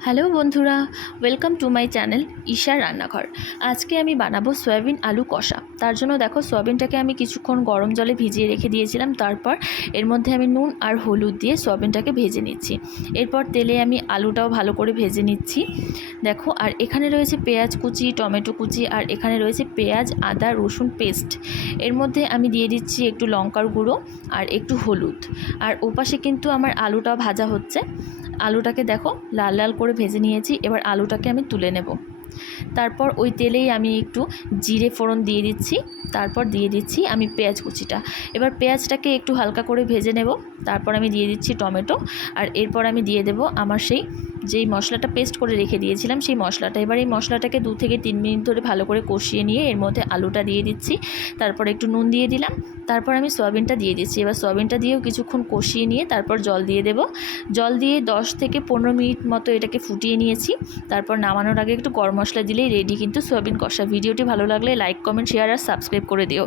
Hello বন্ধুরা, welcome to my channel ঈশার রান্নাঘর। আজকে আমি বানাবো সয়াবিন আলু কষা। তার জন্য দেখো, সয়াবিনটাকে আমি কিছুক্ষণ গরম জলে ভিজিয়ে রেখে দিয়েছিলাম। তারপর এর মধ্যে আমি নুন আর হলুদ দিয়ে সয়াবিনটাকে ভেজে নিচ্ছি। এরপর তেলে আমি আলুটাও ভালো করে ভেজে নিচ্ছি দেখো। আর এখানে রয়েছে পেঁয়াজ কুচি, টমেটো কুচি, আর এখানে রয়েছে পেঁয়াজ, আদা, রসুন পেস্ট। এর মধ্যে আমি দিয়ে দিচ্ছি একটু লঙ্কার গুঁড়ো আর একটু হলুদ। আর ওপাশে কিন্তু আমার আলুটাও ভাজা হচ্ছে। আলুটাকে দেখো লাল লাল করে ভেজে নিয়েছি। এবার আলুটাকে আমি তুলে নেব। তারপর ওই তেলেই আমি একটু জিরে ফোড়ন দিয়ে দিচ্ছি। তারপর দিয়ে দিচ্ছি আমি পেঁয়াজ কুচিটা। এবার পেঁয়াজটাকে একটু হালকা করে ভেজে নেব। তারপর আমি দিয়ে দিচ্ছি টমেটো। আর এরপর আমি দিয়ে দেব আমার যেই মশলাটা পেস্ট করে রেখে দিয়েছিলাম সেই মশলাটা। এবার এই মশলাটাকে 2 থেকে 3 মিনিট ধরে ভালো করে কষিয়ে নিয়ে এর মধ্যে আলুটা দিয়ে দিচ্ছি। তারপর একটু নুন দিয়ে দিলাম। তারপর আমি সয়াবিনটা দিয়ে দিচ্ছি। এবার সয়াবিনটা দিয়েও কিছুক্ষণ কষিয়ে নিয়ে তারপর জল দিয়ে দেব। জল দিয়ে 10 থেকে 15 মিনিট মতো এটাকে ফুটিয়ে নিয়েছি। তারপর নামানোর আগে একটু গরম মশলা দিলেই রেডি কিন্তু সয়াবিন কষা। ভিডিওটি ভালো লাগলে লাইক, কমেন্ট, শেয়ার আর সাবস্ক্রাইব করে দিও।